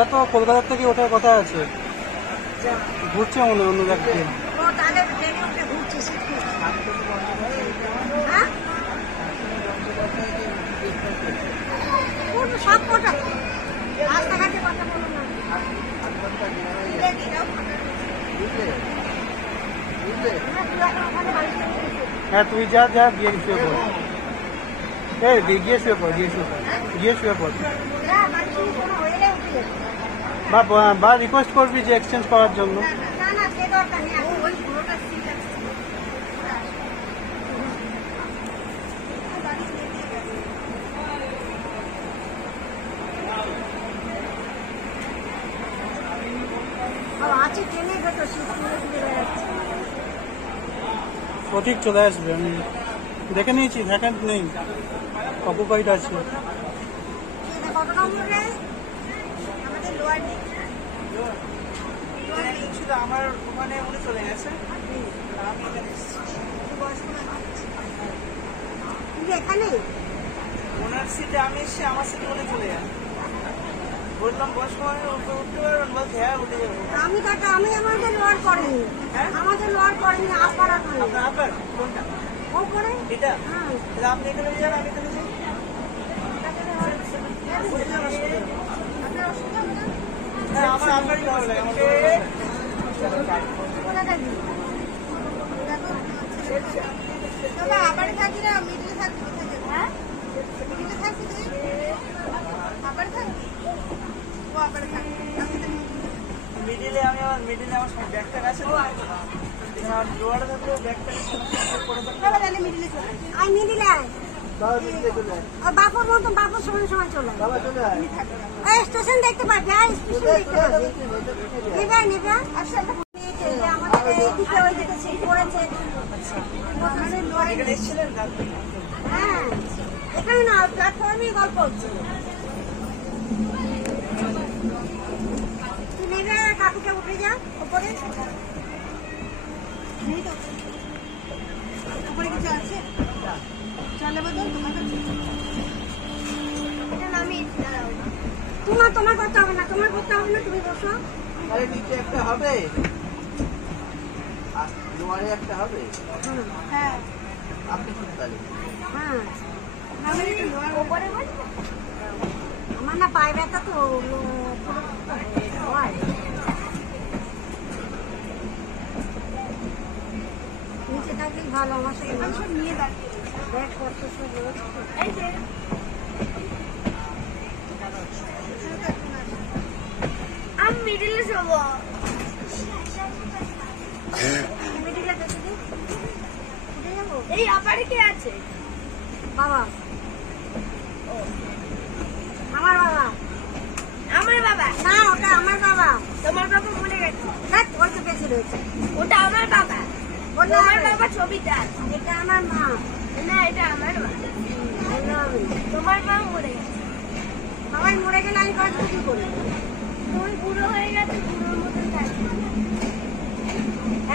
ওরা তো কলকাতা থেকে ওঠার কথা আছে, ঘুরছে মনে হয় অন্য জায়গায়। হ্যাঁ তুই যা যা গিয়ে শুয়ে পড়, গিয়ে শুয়ে পড়, গিয়ে শুয়ে পড়, বা রিকোয়েস্ট করবি যে এক্সচেঞ্জ করার জন্য। প্রতীক চলে আসবে, আমি দেখে নিয়েছি, ভ্যাকেন্ট নেই, অকুপাইড আছে। আমার ওখানে উনি চলে গেছে, এখানে ওনার সিটে আমি এসে আমার সিটে উনি চলে যান। বললাম বয়স্ক উঠতে পারবেন, বলছে হ্যাঁ উঠে যাবো। আমি আমাদের লোয়ার করিনি, আমাদের লোয়ার করিনি, আপার আপনার আপার কোনটা? ও করে এটা আপনি এখানে যান, আমি এখানে যাই। আমার আপারই ভালো লাগে, আপারে থাকি না, মিডিলে থাকি, হ্যাঁ মিডিলে থাকি, আপারে থাকি, ও আপারে থাকি মিডিলে। আমি আমার মিডিলে আমার ব্যাগটা আছে, লোয়ারে থাকলে ব্যাগটা পড়ে থাকলে মিডিলে চলে, আমি মিডিলে আয় বাপুর মতন, বাপুর সময় সময় চলে স্টেশন দেখতে পাবে, স্টেশন দেখতে পাবে, নেবে নেবে আমাদের এইদিকে ওইদিকে সিট পড়েছে। হ্যাঁ এখানে না, প্ল্যাটফর্মে গল্প হচ্ছে। তুই নেবে, কাকুকে উঠে যা উপরে, উপরে কিছু আছে চলে বদল তোমার কাছে। তোমার করতে হবে না, তোমার করতে হবে না, তুমি বসো। আরে নিচে একটা হবে, আর লোয়ারে একটা হবে। হ্যাঁ আপনি কি তাহলে? হ্যাঁ আমার না পায়ে ব্যথা তো, নিচে থাকলেই ভালো। আমার সাথে নিয়ে ব্যাগ করতে আমি মিডিলে যাবো, মিডিলে যাবো। এই আপারে কে আছে? বাবা, আমার বাবা। আমার বাবা না, ওটা আমার বাবা। তোমার বাবা মনে গেছে, ওই তো বেঁচে রয়েছে, ওটা আমার বাবা। ওটা আমার বাবা, ছবিটা এটা আমার মা। না এটা আমার মা। তোমার মা মরে গেছে, বাবাই মরে গেলে আমি কাজ কি করি? তুমি বুড়ো হয়ে গেছে, বুড়োর মতন থাকবে।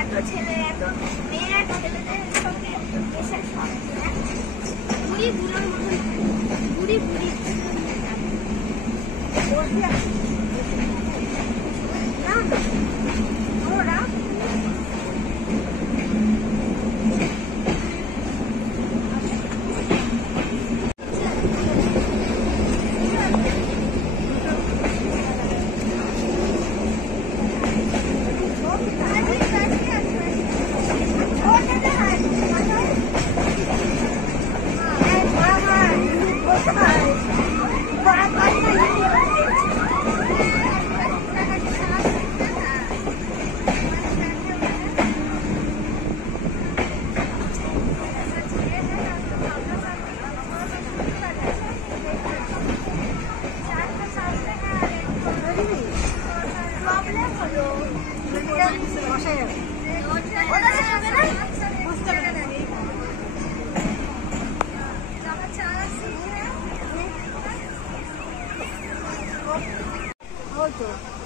এত ছেলে, এত মেয়ে, ছেলেদের সঙ্গে বুড়ি বুড়োর মতন, বুড়ি বুড়ি না ওরা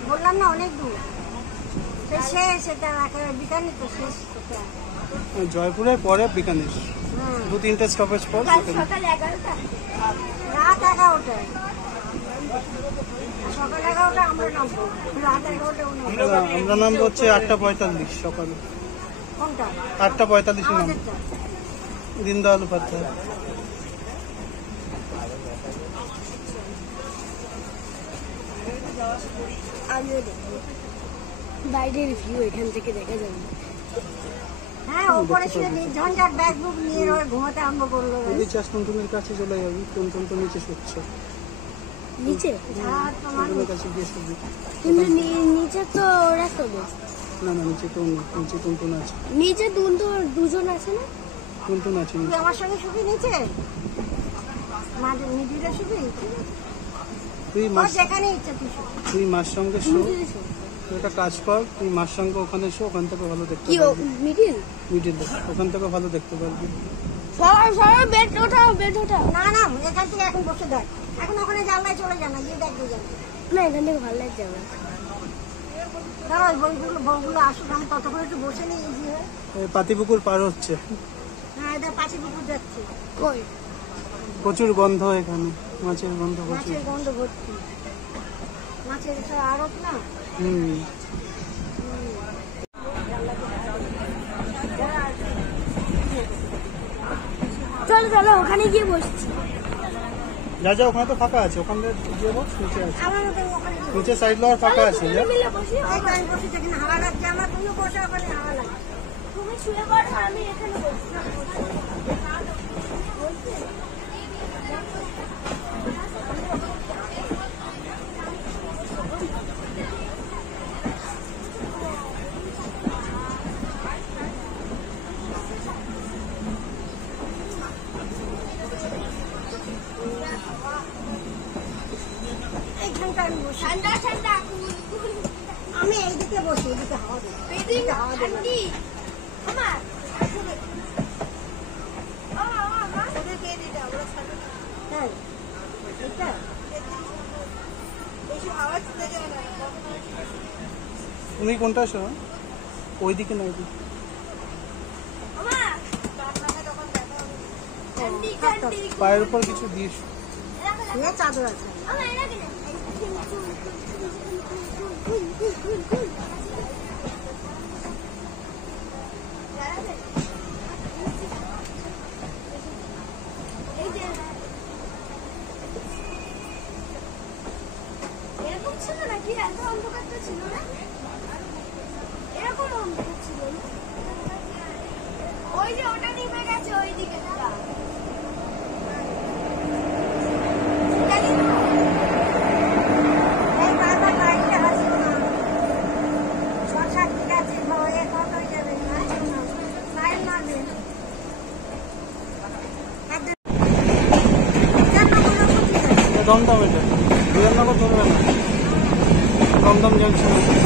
বললাম না অনেক দূর, শেষ এটা বিকানি তো শেষ। জয়পুরের পরে বিকানের, 2-3টে স্টপেজ পর। সকাল 11টা, রাত 11টায়। সকাল 11টা আমরা নামবো, রাত 11টা আমরা নামবো হচ্ছে 8:45 সকালে। কোনটা? 8:45 নাম, আমাদেরটা। দীনদয়াল উপাধ্যায়। আমিও দেখবো বাইরের ভিউ এখান থেকে দেখা যাবে। হ্যাঁ, ওপরে শুয়ে নির্ঝঞ্ঝাট ব্যাগ বুক নিয়ে ঘুমাতে আরম্ভ করলো। যদি চাষ টুনটুনের কাছে চলে যাবি, টুনটুন তো নিচে শুচ্ছে, নিচে টুনটুনের কাছে গিয়ে শুবি। কিন্তু নিচে তো ওরা তো না না, নিচে তো নেই, নিচে টুনটুন আছে। নিচে দুজন আছে না? টুনটুন আছে নিচে। আমার সঙ্গে শুবি নিচে, মাঝে মিডিলে শুবি। তুই মাস, যেখানে ইচ্ছা তুই মার সঙ্গে শো, তুই একটা কাজ কর, তুই মার সঙ্গে ওখানে শো, ওখান থেকে ভালো দেখতে পারবি। মিডিলে ওখান থেকে ভালো দেখতে পারবি। সবাই বেড ওঠা। না না, এখান থেকে এখন বসে দেখ, এখন ওখানে জানলায় চলে যা না, গিয়ে দেখতে যাবে না, এখান থেকে ভালো লাগছে আমার। দাঁড়া, ওই বইগুলো আসুক, আমি ততক্ষণ একটু বসে নিই। এই পাতিপুকুর পার হচ্ছে। হ্যাঁ, এটা পাতিপুকুর যাচ্ছে। কই? প্রচুর গন্ধ এখানে, মাছের গন্ধ প্রচুর। মাছের গন্ধ ভর্তি, মাছের আড়ত না। চলো ওখানে গিয়ে বসছি। যা যা, ওখানে তো ফাঁকা আছে, ওখানে গিয়ে বস, নিচে আছে, আমার ওখানে নিচে সাইড লওয়ার ফাঁকা আছে। যা বসি, যেখানে হাওয়া লাগছে আমার, তুমি বসে ওখানে হাওয়া লাগছে। তুমি শুয়ে পড়ো, আমি এখানে বসছি। ঠান্ডা আমি এইদিকে বসি, এদিকে হাওয়া দিই। তুমি কোনটা শো? ওইদিকে না, ওইদিকে। পায়ের উপর কিছু দিস, চাদর আছে। এরকম ছিল নাকি? এত অন্ধকার তো ছিল না, এরকম অন্ধকার ছিল না। ওই যে ওটা নিভে গেছে, ওই দিকে দমদম, এটা বিধাননগর ধরবে না, দমদম জংশন।